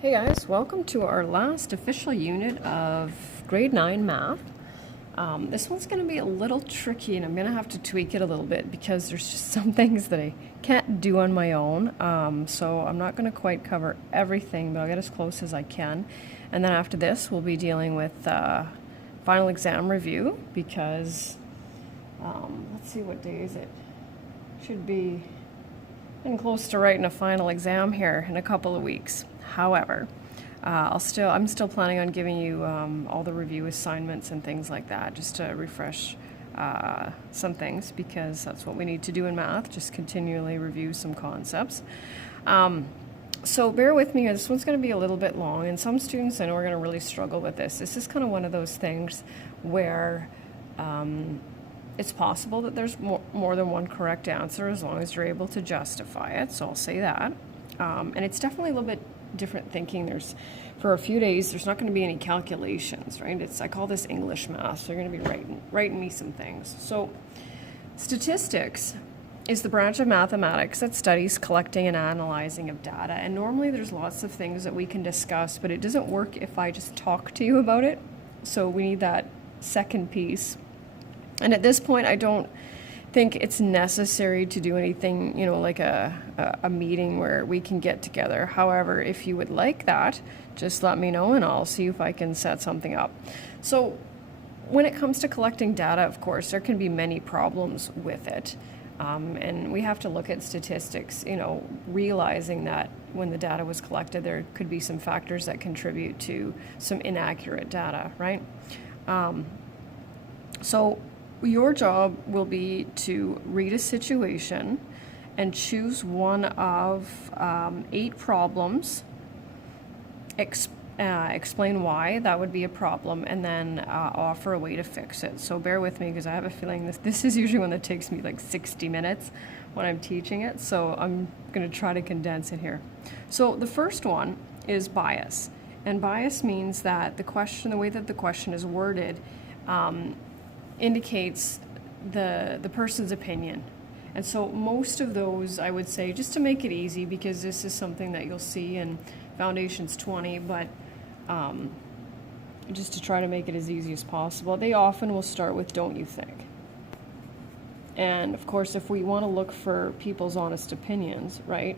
Hey guys, welcome to our last official unit of grade 9 math. This one's going to be a little tricky and I'm going to have to tweak it a little bit because there's just some things that I can't do on my own. So I'm not going to quite cover everything, but I'll get as close as I can. And then after this, we'll be dealing with final exam review because, let's see, what day is it? Should be getting close to writing a final exam here in a couple of weeks. However, I'm still planning on giving you all the review assignments and things like that, just to refresh some things, because that's what we need to do in math, just continually review some concepts. So bear with me, this one's going to be a little bit long, and some students I know are going to really struggle with this. This is kind of one of those things where it's possible that there's more than one correct answer as long as you're able to justify it, so I'll say that. And it's definitely a little bit different thinking. For a few days, there's not going to be any calculations, right? I call this English math, so you're going to be writing me some things. So statistics is the branch of mathematics that studies collecting and analyzing of data. And normally there's lots of things that we can discuss, but it doesn't work if I just talk to you about it. So we need that second piece. And at this point, I don't think it's necessary to do anything, like a meeting where we can get together. However, if you would like that, just let me know and I'll see if I can set something up. So when it comes to collecting data, of course, there can be many problems with it. And we have to look at statistics, realizing that when the data was collected, there could be some factors that contribute to some inaccurate data, right? So your job will be to read a situation and choose one of 8 problems, explain why that would be a problem, and then offer a way to fix it. So bear with me because I have a feeling this is usually one that takes me like 60 minutes when I'm teaching it, so I'm going to try to condense it here. So the first one is bias, and bias means that the way that the question is worded indicates the person's opinion. And so most of those, I would say, just to make it easy, because this is something that you'll see in Foundations 20, but just to try to make it as easy as possible, they often will start with "don't you think?" And of course, if we want to look for people's honest opinions, right,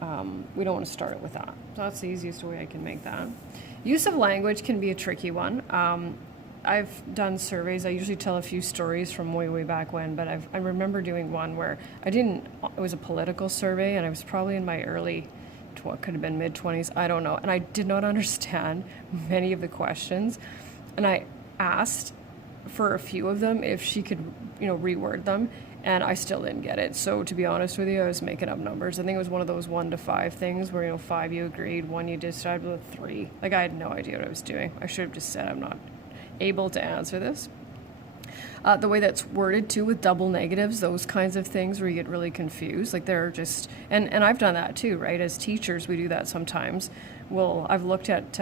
we don't want to start it with that. So that's the easiest way I can make that. Use of language can be a tricky one. I've done surveys. I usually tell a few stories from way back when, but I remember doing one where it was a political survey, and I was probably in my could have been mid-20s, I don't know, and I did not understand many of the questions, and I asked for a few of them if she could, reword them, and I still didn't get it. So to be honest with you, I was making up numbers. I think it was one of those 1 to 5 things where, 5 you agreed, 1 you decided with, 3. Like, I had no idea what I was doing. I should have just said I'm not able to answer this. The way that's worded too, with double negatives, those kinds of things where you get really confused, like they're just, and I've done that too, right? As teachers, we do that sometimes. I've looked at,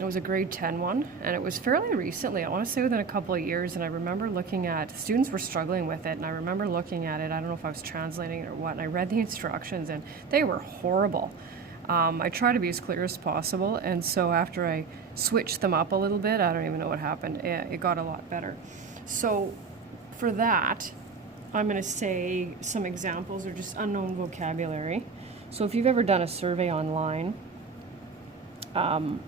it was a grade 10 one, and it was fairly recently, I want to say within a couple of years, and I remember students were struggling with it, and I remember looking at it, I don't know if I was translating it or what, and I read the instructions, and they were horrible. I try to be as clear as possible, and so after I switched them up a little bit, I don't even know what happened. It got a lot better. So for that, I'm going to say some examples or just unknown vocabulary. So if you've ever done a survey online, and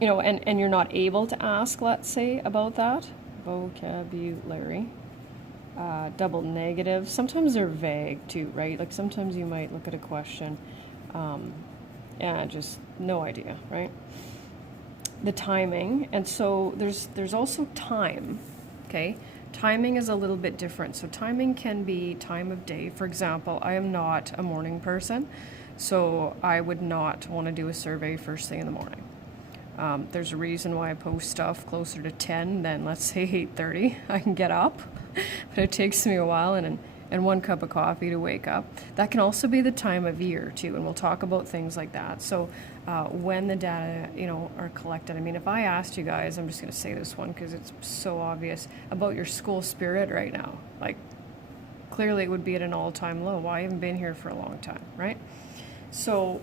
you're not able to ask, let's say, about that, vocabulary, double negative. Sometimes they're vague too, right? Like sometimes you might look at a question and just no idea, right? The timing, and so there's also time, okay? Timing is a little bit different. So timing can be time of day. For example, I am not a morning person, so I would not want to do a survey first thing in the morning. There's a reason why I post stuff closer to 10 than, let's say, 8:30. I can get up, but it takes me a while and 1 cup of coffee to wake up. That can also be the time of year too, and we'll talk about things like that. So when the data, are collected. I mean, if I asked you guys, I'm just going to say this one because it's so obvious, about your school spirit right now, like clearly it would be at an all-time low. Well, I haven't been here for a long time, right? So,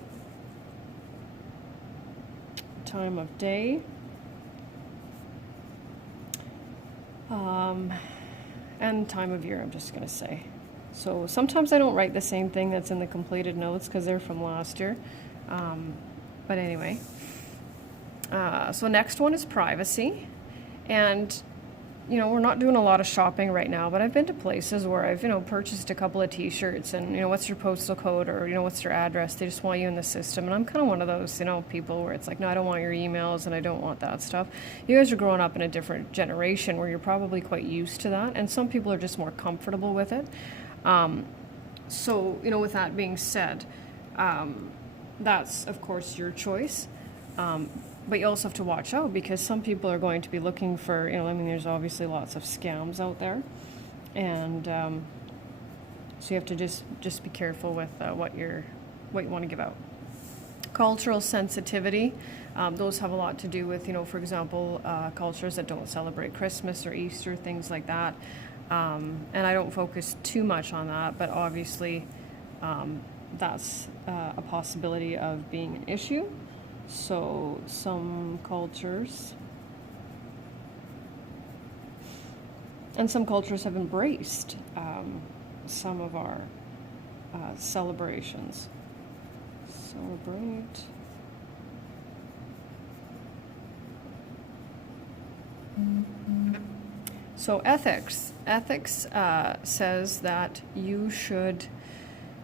time of day. And time of year, I'm just going to say. So sometimes I don't write the same thing that's in the completed notes because they're from last year. But anyway. So next one is privacy. And, you know, we're not doing a lot of shopping right now, but I've been to places where I've, you know, purchased a couple of t-shirts and, you know, what's your postal code or, you know, what's your address? They just want you in the system. And I'm kind of one of those, you know, people where it's like, no, I don't want your emails and I don't want that stuff. You guys are growing up in a different generation where you're probably quite used to that. And some people are just more comfortable with it. So, you know, with that being said, that's, of course, your choice. But you also have to watch out because some people are going to be looking for, you know, I mean, there's obviously lots of scams out there. And so you have to just be careful with what you want to give out. Cultural sensitivity, those have a lot to do with, you know, for example, cultures that don't celebrate Christmas or Easter, things like that. And I don't focus too much on that, but obviously that's a possibility of being an issue. So some cultures have embraced some of our celebrations. Celebrate. So ethics says that you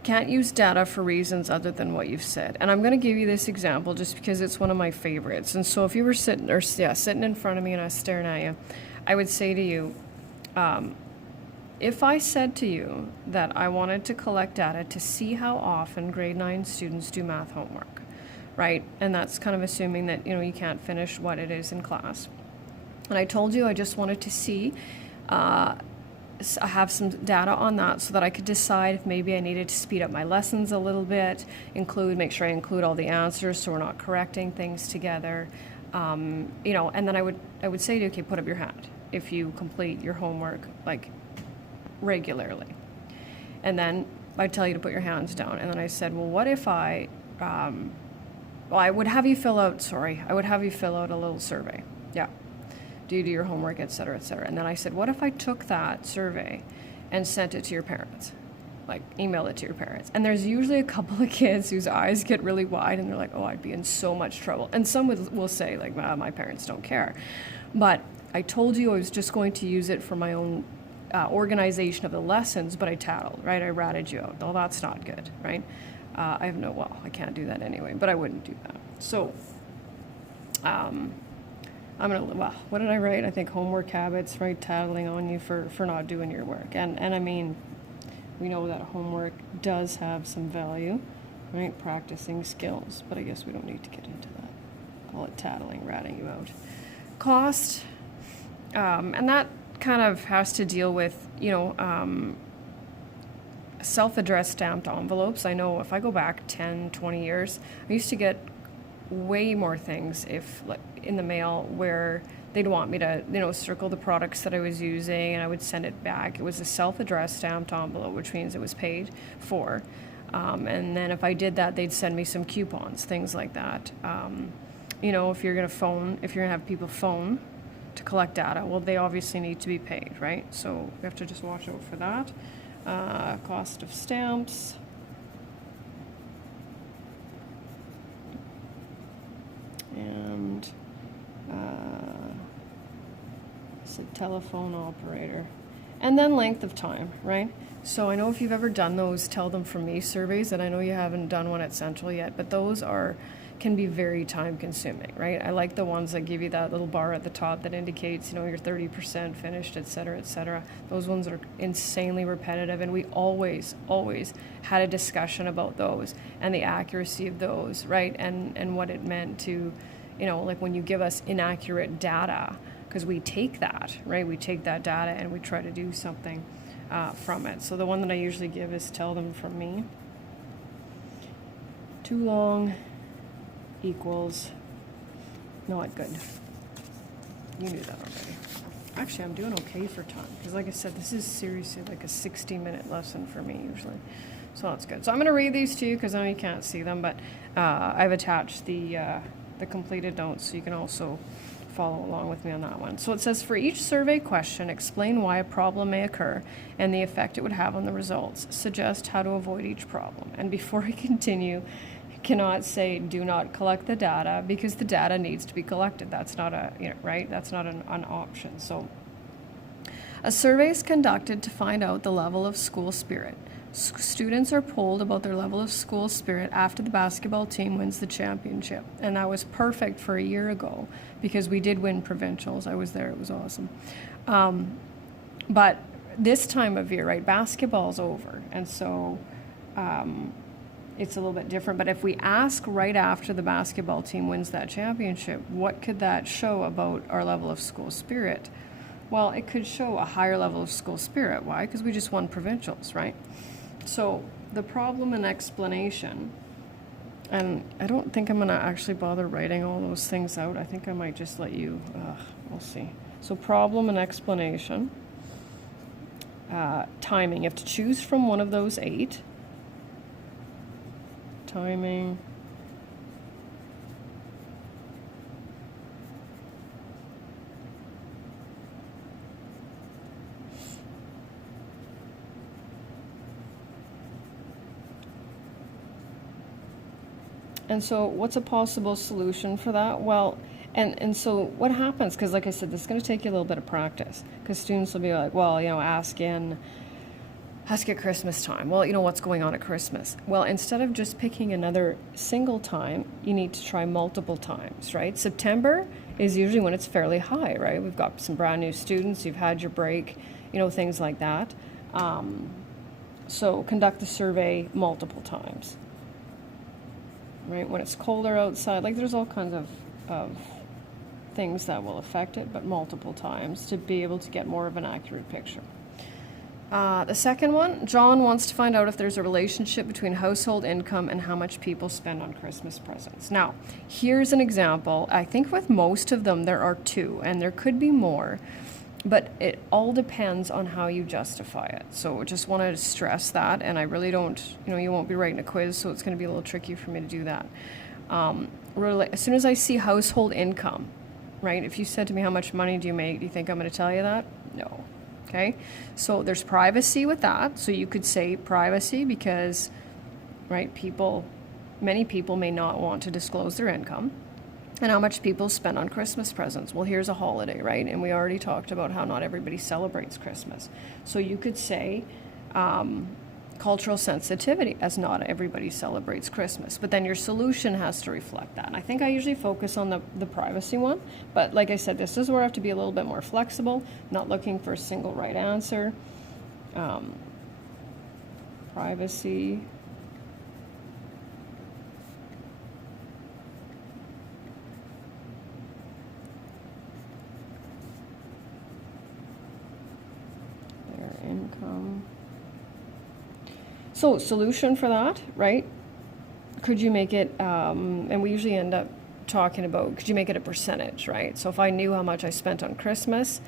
can't use data for reasons other than what you've said. And I'm going to give you this example just because it's one of my favorites. And so if you were sitting in front of me and I was staring at you, I would say to you, if I said to you that I wanted to collect data to see how often grade 9 students do math homework, right? And that's kind of assuming that, you know, you can't finish what it is in class. And I told you I just wanted to see I have some data on that so that I could decide if maybe I needed to speed up my lessons a little bit, make sure I include all the answers so we're not correcting things together, you know, and then I would say to you, okay, put up your hand if you complete your homework like regularly. And then I'd tell you to put your hands down. And then I said, well, what if I would have you fill out a little survey. Yeah. Do you do your homework, et cetera, et cetera. And then I said, what if I took that survey and sent it to your parents? Like, email it to your parents. And there's usually a couple of kids whose eyes get really wide and they're like, oh, I'd be in so much trouble. And some will say, like, my parents don't care. But I told you I was just going to use it for my own organization of the lessons, but I tattled, right? I ratted you out. Well, that's not good, right? I can't do that anyway, but I wouldn't do that. So, what did I write? I think homework habits, right? Tattling on you for not doing your work. And I mean, we know that homework does have some value, right? Practicing skills, but I guess we don't need to get into that. Call it tattling, ratting you out. Cost, and that kind of has to deal with, you know, self-addressed stamped envelopes. I know if I go back 10, 20 years, I used to get way more things in the mail where they'd want me to, you know, circle the products that I was using and I would send it back. It was a self-addressed stamped envelope, which means it was paid for. And then if I did that, they'd send me some coupons, things like that. You know, if you're going to have people phone to collect data, well, they obviously need to be paid, right? So we have to just watch out for that. Cost of stamps. And it's a telephone operator. And then length of time, right? So I know if you've ever done those Tell Them From Me surveys, and I know you haven't done one at Central yet, but those can be very time consuming, right? I like the ones that give you that little bar at the top that indicates, you know, you're 30% finished, et cetera, et cetera. Those ones are insanely repetitive, and we always had a discussion about those and the accuracy of those, right? And what it meant to, you know, like when you give us inaccurate data, because we take that, right? We take that data and we try to do something from it. So the one that I usually give is Tell Them From Me. Too long equals not good. You knew that already. Actually, I'm doing okay for time because, like I said, this is seriously like a 60-minute lesson for me usually. So that's good. So I'm going to read these to you because I know you can't see them, but I've attached the completed notes so you can also follow along with me on that one. So it says, for each survey question, explain why a problem may occur and the effect it would have on the results. Suggest how to avoid each problem. And before I continue, I cannot say do not collect the data because the data needs to be collected. That's not a, right? That's not an option. So a survey is conducted to find out the level of school spirit. Students are polled about their level of school spirit after the basketball team wins the championship. And that was perfect for a year ago because we did win provincials. I was there. It was awesome. But this time of year, right, basketball's over. And so it's a little bit different. But if we ask right after the basketball team wins that championship, what could that show about our level of school spirit? Well, it could show a higher level of school spirit. Why? Because we just won provincials, right? So the problem and explanation, and I don't think I'm going to actually bother writing all those things out. I think I might just let you, we'll see. So problem and explanation, timing. You have to choose from one of those 8. Timing. And so what's a possible solution for that? Well, and so what happens, because like I said, this is going to take you a little bit of practice, because students will be like, well, ask at Christmas time. Well, what's going on at Christmas? Well, instead of just picking another single time, you need to try multiple times, right? September is usually when it's fairly high, right? We've got some brand new students, you've had your break, things like that. So conduct the survey multiple times. Right, when it's colder outside, like there's all kinds of things that will affect it, but multiple times to be able to get more of an accurate picture. The second one, John wants to find out if there's a relationship between household income and how much people spend on Christmas presents. Now, here's an example. I think with most of them there are 2, and there could be more, but it all depends on how you justify it. So just want to stress that, and I really don't, you won't be writing a quiz, so it's going to be a little tricky for me to do that. As soon as I see household income, right, if you said to me how much money do you make, do you think I'm going to tell you that? No. Okay, so there's privacy with that, so you could say privacy because, right, many people may not want to disclose their income. And how much people spend on Christmas presents. Well, here's a holiday, right? And we already talked about how not everybody celebrates Christmas. So you could say cultural sensitivity, as not everybody celebrates Christmas. But then your solution has to reflect that. And I think I usually focus on the privacy one. But like I said, this is where I have to be a little bit more flexible, not looking for a single right answer. Privacy. Income. So solution for that, right? Could you make it, and we usually end up talking about, could you make it a percentage, right? So if I knew how much I spent on Christmas,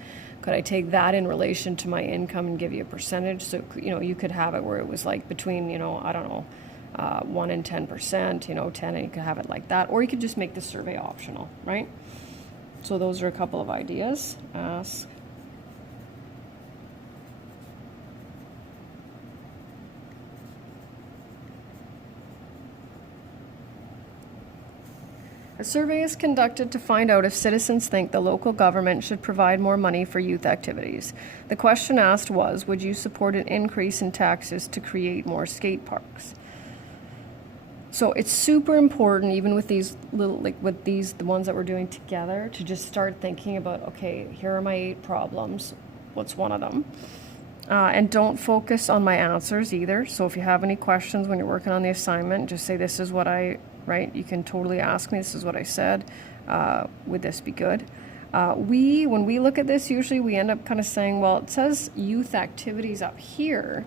could I take that in relation to my income and give you a percentage? So, you could have it where it was like between, 1 and 10%, 10, and you could have it like that. Or you could just make the survey optional, right? So those are a couple of ideas. Ask. A survey is conducted to find out if citizens think the local government should provide more money for youth activities. The question asked was, would you support an increase in taxes to create more skate parks? So it's super important, even with these the ones that we're doing together, to just start thinking about, okay, here are my 8 problems. What's one of them? And don't focus on my answers either. So if you have any questions when you're working on the assignment, just say, this is what right? You can totally ask me, this is what I said. Would this be good? When we look at this, usually we end up kind of saying, well, it says youth activities up here,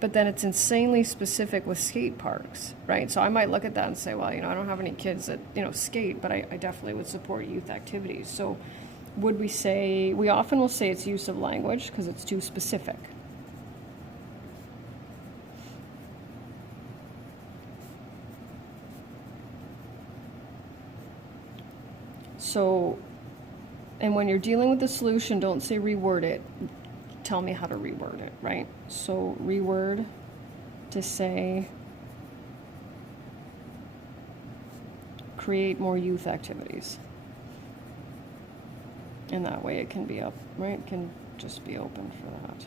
but then it's insanely specific with skate parks, right? So I might look at that and say, well, I don't have any kids that, skate, but I definitely would support youth activities. So would we say, we often will say it's use of language because it's too specific. So, and when you're dealing with the solution, don't say reword it. Tell me how to reword it, right? So reword to say create more youth activities. And that way it can be up, right? It can just be open for that.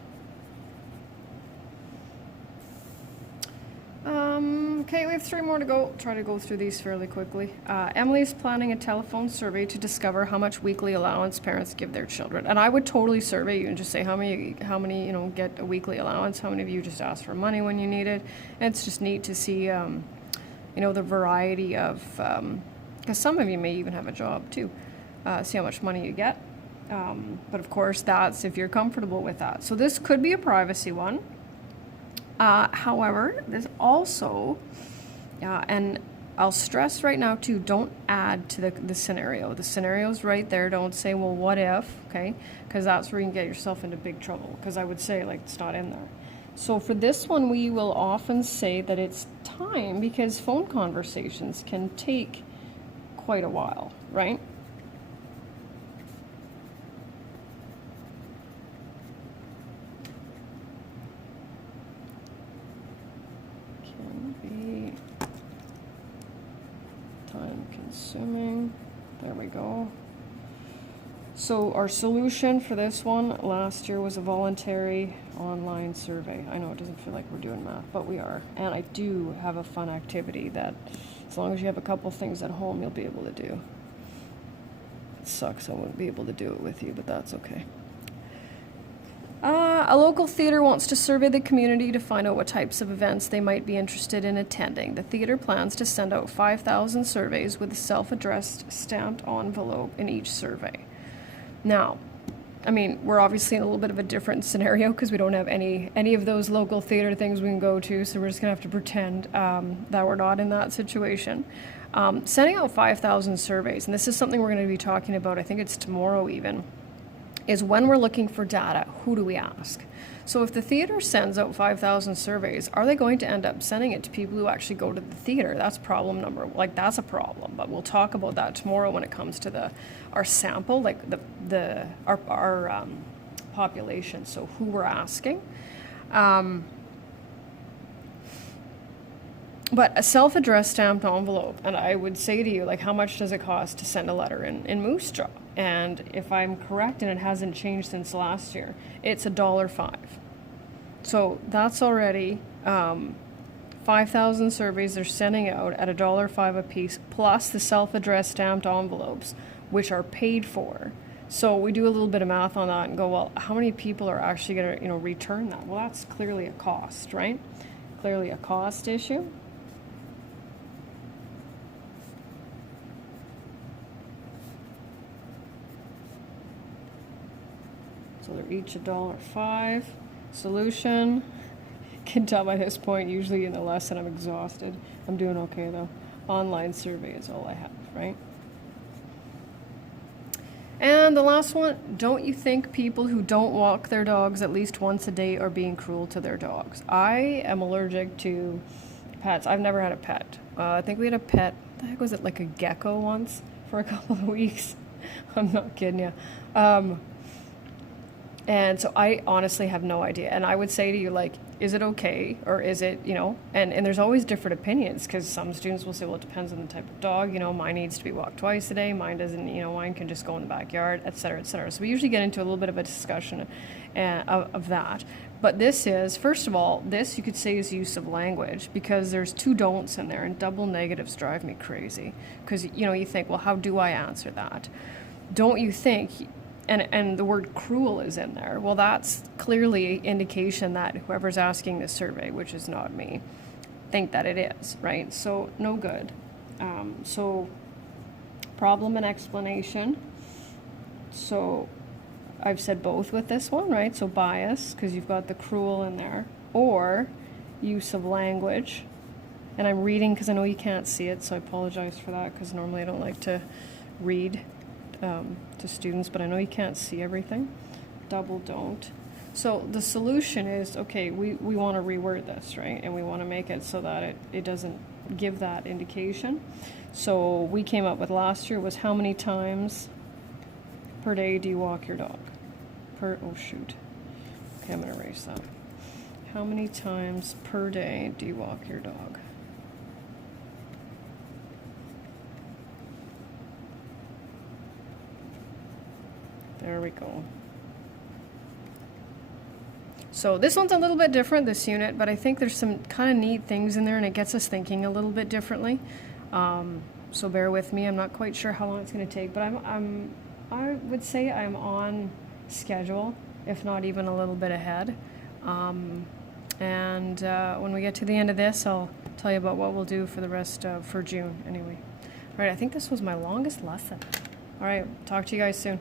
Okay, we have 3 more to go. Try to go through these fairly quickly. Emily's planning a telephone survey to discover how much weekly allowance parents give their children. And I would totally survey you and just say how many get a weekly allowance, how many of you just ask for money when you need it. And it's just neat to see, the variety of, because some of you may even have a job too. See how much money you get. But of course, that's if you're comfortable with that. So this could be a privacy one. However, there's also, and I'll stress right now too, don't add to the scenario. The scenario's right there. Don't say, well, what if, okay? Because that's where you can get yourself into big trouble. Because I would say, like, it's not in there. So for this one, we will often say that it's time because phone conversations can take quite a while, right? Time consuming. There we go. So our solution for this one last year was a voluntary online survey. I know it doesn't feel like we're doing math, but we are. And I do have a fun activity that as long as you have a couple things at home, you'll be able to do. It sucks I won't be able to do it with you, but that's okay. A local theater wants to survey the community to find out what types of events they might be interested in attending. The theater plans to send out 5,000 surveys with a self-addressed stamped envelope in each survey. Now, I mean, we're obviously in a little bit of a different scenario because we don't have any of those local theater things we can go to, so we're just going to have to pretend that we're not in that situation. Sending out 5,000 surveys, and this is something we're going to be talking about, I think it's tomorrow even, is when we're looking for data, who do we ask? So if the theater sends out 5,000 surveys, are they going to end up sending it to people who actually go to the theater? That's problem number, that's a problem, but we'll talk about that tomorrow when it comes to our sample, like our population, so who we're asking. But a self-addressed stamped envelope, and I would say to you, like, how much does it cost to send a letter in Moose Jaw? And if I'm correct, and it hasn't changed since last year, it's $1.05. So that's already 5,000 surveys they're sending out at $1.05 a piece, plus the self-addressed stamped envelopes, which are paid for. So we do a little bit of math on that and go, well, how many people are actually going to, return that? Well, that's clearly a cost, right? Clearly a cost issue. So they're each $1.05. Solution. Can tell by this point, usually in the lesson, I'm exhausted. I'm doing okay though. Online survey is all I have, right? And the last one, don't you think people who don't walk their dogs at least once a day are being cruel to their dogs? I am allergic to pets. I've never had a pet. I think we had a pet, what the heck was it, like a gecko once for a couple of weeks? I'm not kidding you. And so I honestly have no idea. And I would say to you, like, is it okay? Or is it, and there's always different opinions because some students will say, well, it depends on the type of dog. Mine needs to be walked twice a day. Mine doesn't, mine can just go in the backyard, et cetera, et cetera. So we usually get into a little bit of a discussion of that. But this is, first of all, this you could say is use of language because there's 2 don'ts in there and double negatives drive me crazy. Because, you think, well, how do I answer that? Don't you think... And the word cruel is in there. Well, that's clearly indication that whoever's asking this survey, which is not me, think that it is, right? So no good. So problem and explanation. So I've said both with this one, right? So bias, because you've got the cruel in there, or use of language. And I'm reading because I know you can't see it, so I apologize for that because normally I don't like to read to students, but I know you can't see everything. Double don't. So the solution is, okay, we want to reword this, right? And we want to make it so that it doesn't give that indication. So we came up with last year was how many times per day do you walk your dog? Oh shoot. Okay, I'm gonna erase that. How many times per day do you walk your dog? There we go. So this one's a little bit different, this unit, but I think there's some kind of neat things in there, and it gets us thinking a little bit differently. So bear with me. I'm not quite sure how long it's going to take, but I would say I'm on schedule, if not even a little bit ahead. When we get to the end of this, I'll tell you about what we'll do for the rest for June anyway. All right, I think this was my longest lesson. All right, talk to you guys soon.